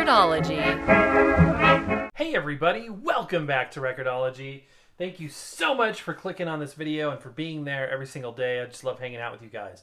Record-ology. Hey everybody, welcome back to Record-ology. Thank you so much for clicking on this video and for being there every single day. I just love hanging out with you guys.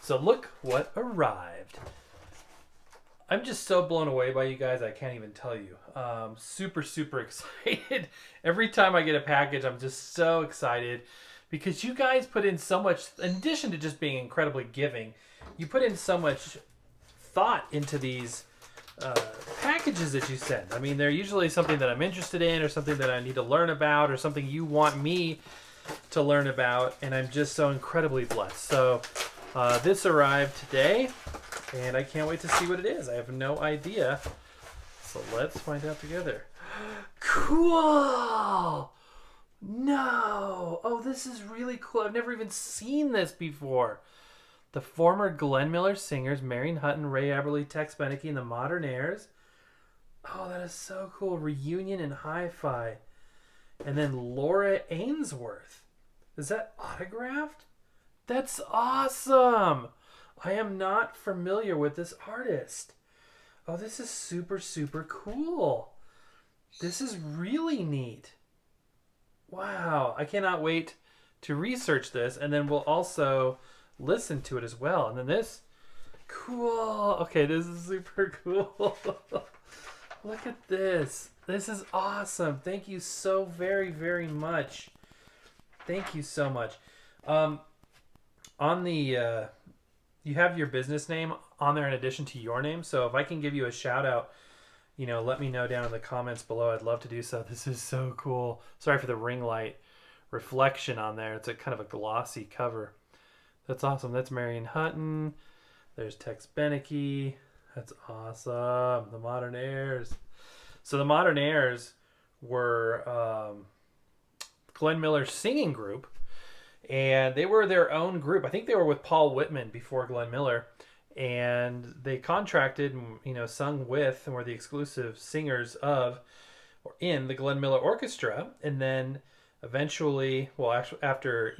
So look what arrived. I'm just so blown away by you guys, I can't even tell you. Super excited. Every time I get a package, I'm just so excited because you guys put in so much, in addition to just being incredibly giving, you put in so much thought into these packages that you send. I mean, they're usually something that I'm interested in or something that I need to learn about or something you want me to learn about, and I'm just so incredibly blessed. So this arrived today, and I can't wait to see what it is. I have no idea. So let's find out together. Cool! No! Oh, this is really cool. I've never even seen this before. The former Glenn Miller singers, Marion Hutton, Ray Eberly, Tex Beneke, and the Modern Airs. Oh, that is so cool. Reunion and Hi-Fi. And then Laura Ainsworth. Is that autographed? That's awesome. I am not familiar with this artist. Oh, this is super cool. This is really neat. Wow. I cannot wait to research this. And then we'll also listen to it as well. And then this, cool. Okay, this is super cool. Look at this. This is awesome. Thank you so very much. Thank you so much. On the you have your business name on there in addition to your name. So if I can give you a shout out, let me know down in the comments below. I'd love to do so. This is so cool. Sorry for the ring light reflection on there. It's a kind of a glossy cover. That's awesome. That's Marion Hutton. There's Tex Beneke. That's awesome. The Modern Airs. So the Modern Airs were Glenn Miller's singing group, and they were their own group. I think they were with Paul Whitman before Glenn Miller, and they contracted and sung with and were the exclusive singers of or in the Glenn Miller Orchestra. And then eventually, well, actually after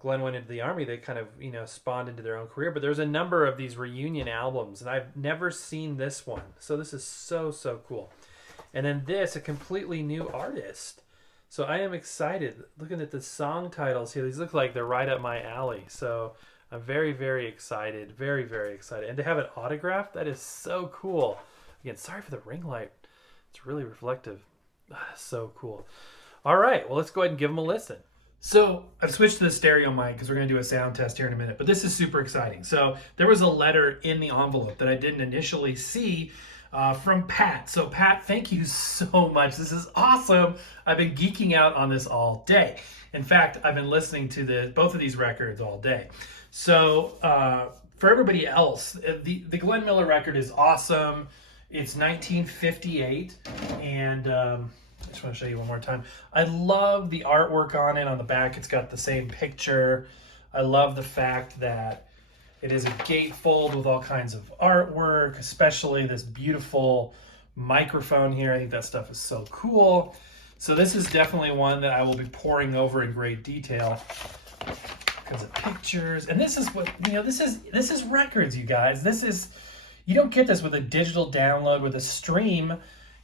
Glenn went into the Army, they kind of, spawned into their own career. But there's a number of these reunion albums, and I've never seen this one. So this is so cool. And then this, a completely new artist. So I am excited. Looking at the song titles here, these look like they're right up my alley. So I'm very excited. Very excited. And to have it autographed, that is so cool. Again, sorry for the ring light. It's really reflective. So cool. All right, well, let's go ahead and give them a listen. So I've switched to the stereo mic because we're going to do a sound test here in a minute, but this is super exciting. So there was a letter in the envelope that I didn't initially see from Pat. So Pat, thank you so much. This is awesome. I've been geeking out on this all day. In fact, I've been listening to both of these records all day. So for everybody else, the Glenn Miller record is awesome. It's 1958, and I just want to show you one more time. I love the artwork on it. On the back, it's got the same picture. I love the fact that it is a gatefold with all kinds of artwork, especially this beautiful microphone here. I think that stuff is so cool. So this is definitely one that I will be pouring over in great detail because of pictures. And this is what, this is records, you guys. You don't get this with a digital download, with a stream.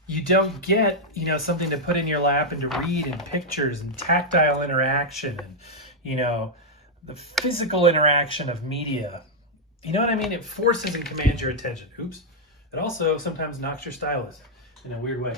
You don't get, something to put in your lap and to read, and pictures and tactile interaction and, the physical interaction of media. You know what I mean? It forces and commands your attention. Oops. It also sometimes knocks your stylus in a weird way.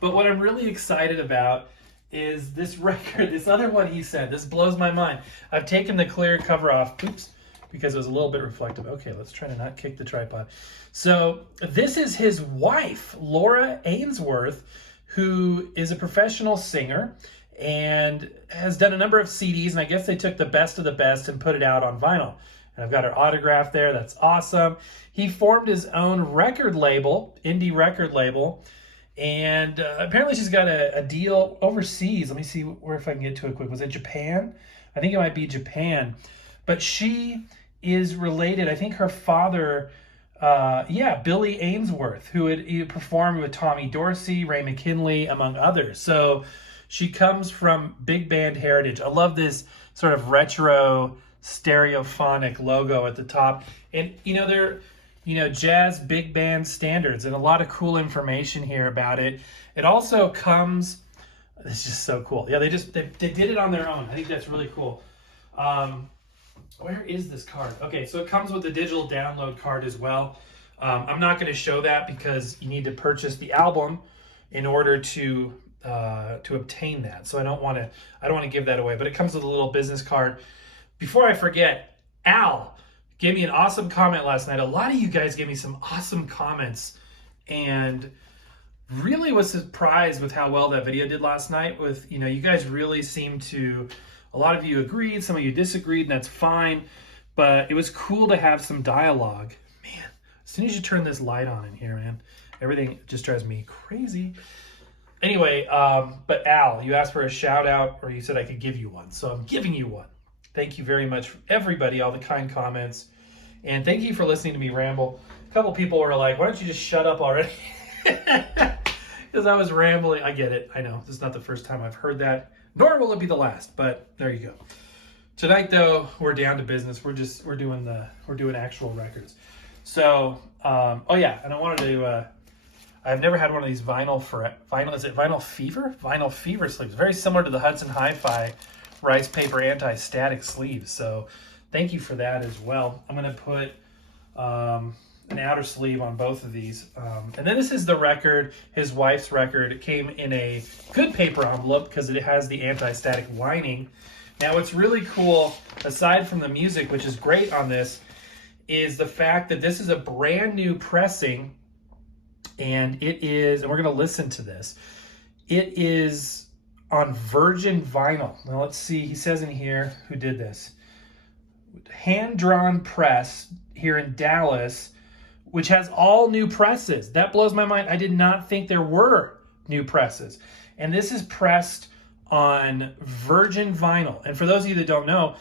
But what I'm really excited about is this record, this other one he sent. This blows my mind. I've taken the clear cover off. Oops. Because it was a little bit reflective. Okay, let's try to not kick the tripod. So this is his wife, Laura Ainsworth, who is a professional singer and has done a number of CDs, and I guess they took the best of the best and put it out on vinyl. And I've got her autograph there. That's awesome. He formed his own record label, indie record label, and apparently she's got a deal overseas. Let me see if I can get to it quick. Was it Japan? I think it might be Japan. But she is related. I think her father, Billy Ainsworth, who had performed with Tommy Dorsey, Ray McKinley, among others. So she comes from big band heritage. I love this sort of retro stereophonic logo at the top. And, jazz big band standards, and a lot of cool information here about it. It also comes, it's just so cool. Yeah, they did it on their own. I think that's really cool. Where is this card? Okay, so it comes with a digital download card as well. I'm not going to show that because you need to purchase the album in order to obtain that. So I don't want to give that away. But it comes with a little business card. Before I forget, Al gave me an awesome comment last night. A lot of you guys gave me some awesome comments, and really was surprised with how well that video did last night. With you guys really seemed to. A lot of you agreed, some of you disagreed, and that's fine. But it was cool to have some dialogue. Man, as soon as you turn this light on in here, man, everything just drives me crazy. Anyway, but Al, you asked for a shout out, or you said I could give you one. So I'm giving you one. Thank you very much, everybody, all the kind comments. And thank you for listening to me ramble. A couple people were like, why don't you just shut up already? Because I was rambling. I get it. I know. This is not the first time I've heard that. Nor will it be the last, but there you go. Tonight, though, we're down to business. We're doing actual records. So, oh yeah, and I wanted to. I've never had one of these vinyl. Is it Vinyl Fever? Vinyl Fever sleeves, very similar to the Hudson Hi-Fi rice paper anti-static sleeves. So, thank you for that as well. I'm going to put an outer sleeve on both of these. And then this is the record, his wife's record. It came in a good paper envelope because it has the anti-static lining. Now what's really cool, aside from the music, which is great on this, is the fact that this is a brand new pressing, and it is, and we're going to listen to this, it is on virgin vinyl. Now let's see, he says in here, who did this? Hand-drawn press here in Dallas, which has all new presses. That blows my mind. I did not think there were new presses. And this is pressed on virgin vinyl. And for those of you that don't know,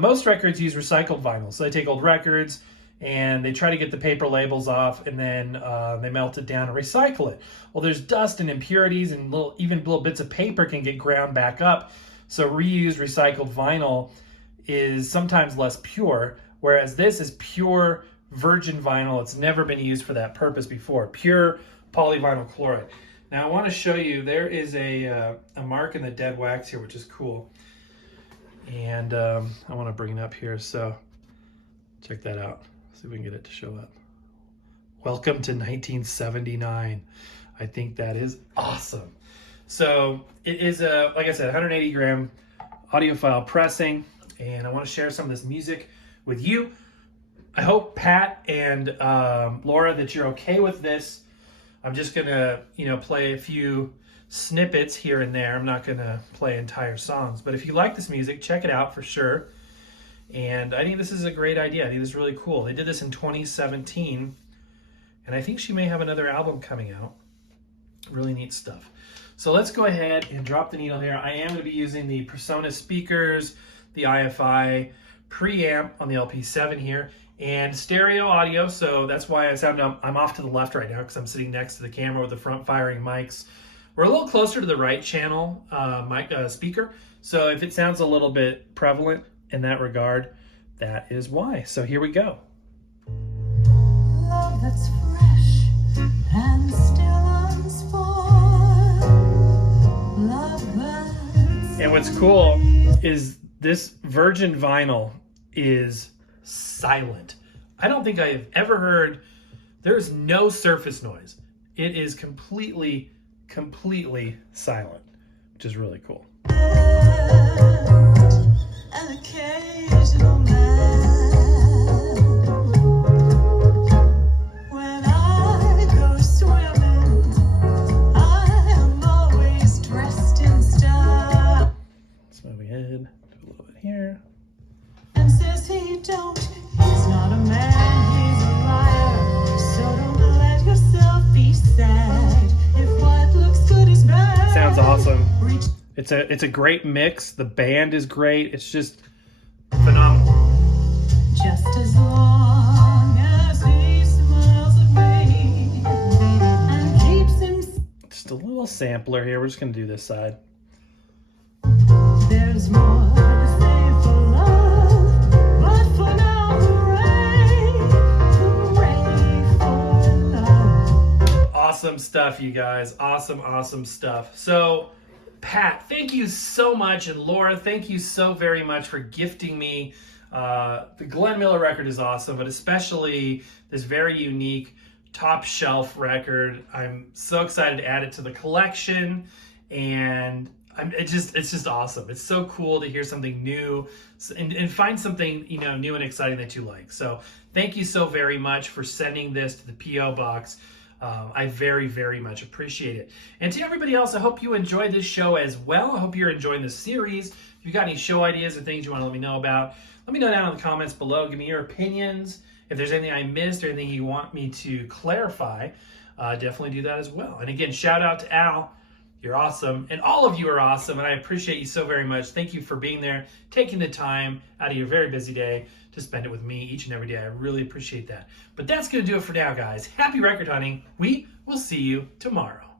most records use recycled vinyl. So they take old records and they try to get the paper labels off, and then they melt it down and recycle it. Well, there's dust and impurities, and even little bits of paper can get ground back up. So reused recycled vinyl is sometimes less pure, whereas this is pure virgin vinyl. It's never been used for that purpose before. Pure polyvinyl chloride. Now I want to show you, there is a mark in the dead wax here, which is cool. And I want to bring it up here, so check that out. See if we can get it to show up. Welcome to 1979. I think that is awesome. So it is like I said, 180 gram audiophile pressing, and I want to share some of this music with you. I hope, Pat and Laura, that you're okay with this. I'm just going to, play a few snippets here and there. I'm not going to play entire songs. But if you like this music, check it out for sure. And I think this is a great idea. I think this is really cool. They did this in 2017. And I think she may have another album coming out. Really neat stuff. So let's go ahead and drop the needle here. I am going to be using the Persona speakers, the IFI preamp on the LP7 here, and stereo audio, so that's why I'm off to the left right now because I'm sitting next to the camera with the front firing mics. We're a little closer to the right channel mic speaker, so if it sounds a little bit prevalent in that regard, that is why. So here we go. Love that's fresh and still unspoiled. Love that's and what's cool is this virgin vinyl is silent. I don't think I have ever heard, there's no surface noise. It is completely silent, which is really cool. An occasional man. When I go swimming, I am always dressed in style. Let's move ahead, do a little bit here. And says he don't, he's not a man, he's a liar. So don't let yourself be sad if what looks good is bad. Sounds awesome. It's a great mix. The band is great. It's just phenomenal. Just as long as he smiles at me and keeps him. Just a little sampler here. We're just gonna do this side. There's more to say for love, but for now, hooray, hooray. Awesome stuff, you guys. Awesome stuff. So, Pat, thank you so much. And Laura, thank you so very much for gifting me. The Glenn Miller record is awesome, but especially this very unique top shelf record. I'm so excited to add it to the collection, and it's just awesome. It's so cool to hear something new and find something, you know, new and exciting that you like. So thank you so very much for sending this to the P.O. Box. I very much appreciate it. And to everybody else, I hope you enjoyed this show as well. I hope you're enjoying the series. If you've got any show ideas or things you want to let me know about, let me know down in the comments below. Give me your opinions. If there's anything I missed or anything you want me to clarify, definitely do that as well. And again, shout out to Al. You're awesome. And all of you are awesome. And I appreciate you so very much. Thank you for being there, taking the time out of your very busy day to spend it with me each and every day. I really appreciate that. But that's going to do it for now, guys. Happy record hunting. We will see you tomorrow.